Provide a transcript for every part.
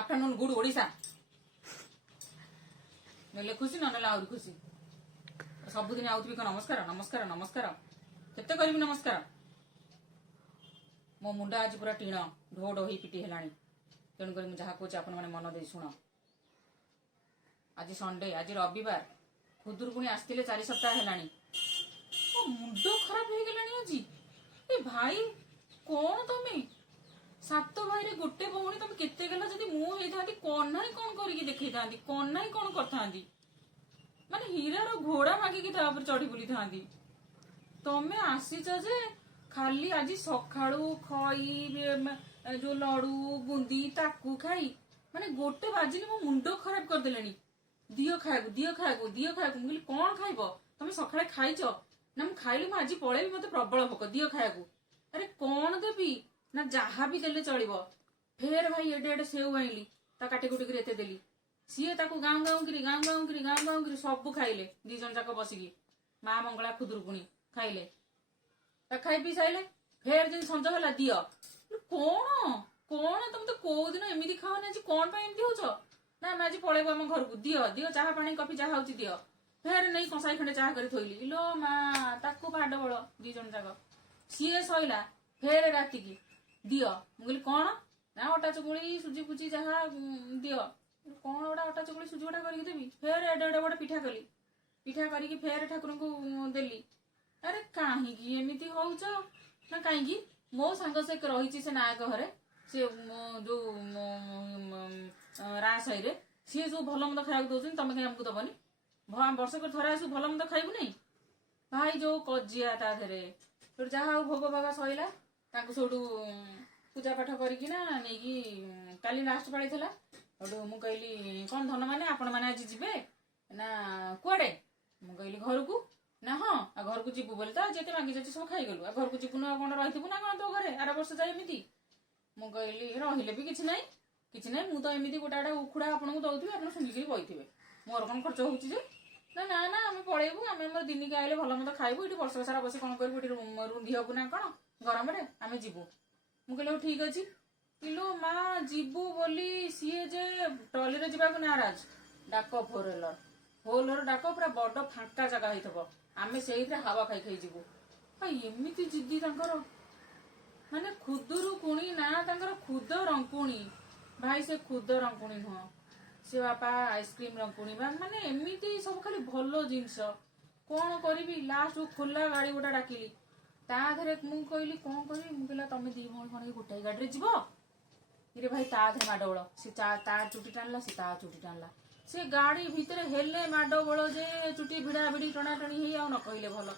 afternoon good Odisha नेले खुशी ना आहरी खुशी सबुदिन आउथबी नमस्कार नमस्कार नमस्कार केते करबी नमस्कार मो मुंडा आज पूरा टीण ढो ढो पिटी हेलानी तेणुक जहाँ कहे आपण मैंने मन दे शुण आज संडे आज रविवार खुदुरकुणी आसते 4 सप्ताह हेलानी मुंड खराब हो गलानी आज ए भाई कौन तमें 7 भाई रे गोटे भौणी तुम केते गला जदि मु हेथांती कोन नाही कोन करिकि देखैथांती कोन नाही कोन करथांती माने हीरा रो घोड़ा मागी कि ता ऊपर चढ़ी बुली थांती तमे आसीच जे खाली आज सखाळू खई जो लडू बुंदी ताकू खाई माने गोटे बाजिले मो मुंडो खराब कर देलेनी दियो खायगु दियो खायगु दियो खायगु मुली कोन खाइबो तमे सखाळे खाइचो ना मु खाइले मु आज पळेबी मते प्रबल भोक दियो खायगु अरे कोन देबी ना जहा भी देले चलिबो फेर भाई एडे एडे सेव आइली ता काटे कुटी कर एते देली सीए ताकू गाँव गाँव करी सब खाइले 2 जन जाक बसिकी माँ मंगला खुदुरकुणी खाइले ता खाई पी साइले फेर दिन संज होला दियो कोन कोन तुम तो को दिन एमिति खाओ ना कोन पा एमिति होचो ना मैं आज पळेबो हम घर को दियो दियो चाहा पानी कॉफी चाहा होची दियो फेर नहीं कसाई खंडे चाहा करी थोइली लो माँ ताकू भाड बळ 2 जन जाक सीए सइला फेर राती की दियो मुझे कौन ना अटा चकुड़ी सुजी फुजी जहाँ दियो कौन गोटा अटा चकुड़ी सुजी गोटा करके देवी फेर एडे एडे बड़े पिठा कली पिठा करके फेर ठाकुर को देली अरे कहीं एमती होच ना कहीं मो सांग से रही से नायक घरे से जो रासाई रे सी जो भल मंद खाया दौरान तुम कहीं आमको दबनी वर्षक थरे आसू भल मंद खाइबू नहीं भाई जो कजिया ता धरे फिर जहाँ भोग भाग सैला सोटू पूजा पाठ करिकिना नेकी काली लास्ट पाड़ी थला ओडू मु कहली कोन धन माने आपण माने आज जिबे ना कुआडे मु कहली घर को ना हां आ घर को जिबु बोले त जेते मांगी जति सब खाई गलु आ घर को जिबु ना कोन रहिथिबु ना कोन तो घरे आर वर्ष जाय एमिति मु कहली रहिले भी किछि नै मु तो एमिति गोटाडा उखुडा आपण को दउथि आपण सुनिकि बइथिबे मोर कोन खर्च होउछि जे ना ना ना आमे पळेबु आमे हमर दिनी के आइले भलो मत खाइबु इटी वर्ष सारा बसी कोन करबु इटी रुंधी हबु ना कोन गरम रे आमे जिबु मु कहले ठीक अछि किलो माँ जीबू बोली सीए जे ट्रॉली रे जिबा को नाराज डाक फोर डाक पूरा बड़ फांका जगह होइथबो आमे सेइथरे हवा खाई खाई जिबू भाई एमिति जिद्दी तांकर माने खुदुरु कुणी ना तांकर खुद रंकुणी भाई से खुद रंकुणी नुह से बापा आइसक्रीम रंकुणी माने एमिति सब खाली भलो जिंस कोन करबी लास्ट खोला गाड़ी गोटा डाकिली ताधरे मु कहली कौन करी मु कहला तमे 2 भौणी कोन गोटाई गाड़ी रे जिवो इरे भाई ताधरे माडोळ से तार चुटी टाणला से ता चुटी टाणला से गाड़ी भितरे हेले माडोळ जे चुटी भिड़ा भिड़ी टणा टणी हेई आ न कहले भलो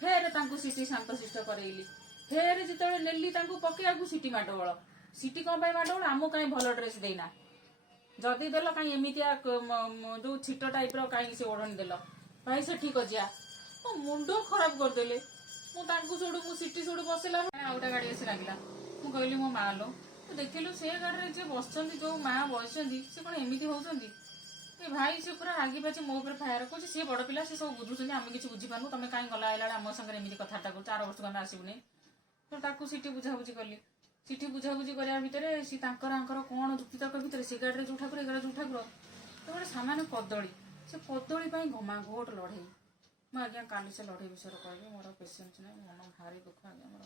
फेर तांकू सिटी शांत शिष्ट करैली फेर जितळे नेली तांकू पकेयाकू सिटी माडोळ सिटी कोन भाई माडोळ आमो काई भलो ड्रेस देना जदी देलो काई एमितिया जो छिटो टाइप रो काई से ओढणी देलो भाई से ठीक अजिया ओ मुंडो खराब कर देले मु सिटी सोडू बसला आउटा गाड़ी आसी लगिला मु कहली मो माँ लो तो देखिलु से गाड़ी जे बस जो माँ बस से कौन एमती होती ए भाई से पूरा रागी पाची मो ऊपर फायर कौन सी बड़ पिला से सब बुझुं आम किसी बुझीपारू तुम कहीं गला आइला आम सागर एमती कथबार्ता कर 4 वर्ष आम आसबुनी तो ताकू सिटी बुझाबुझी कली सिटी बुझाबुझी करने भितर सी कौन जुक्ति तर्क भितर से गाड़ी जो ठाकुर ए जो ठाकुर तो गोटे सामान्य कदली से कदली घमा घोट लड़े मुझे काली से लड़े विषय कहबी मोर पेसेंस ना मन भारी दुख आज्ञा मोर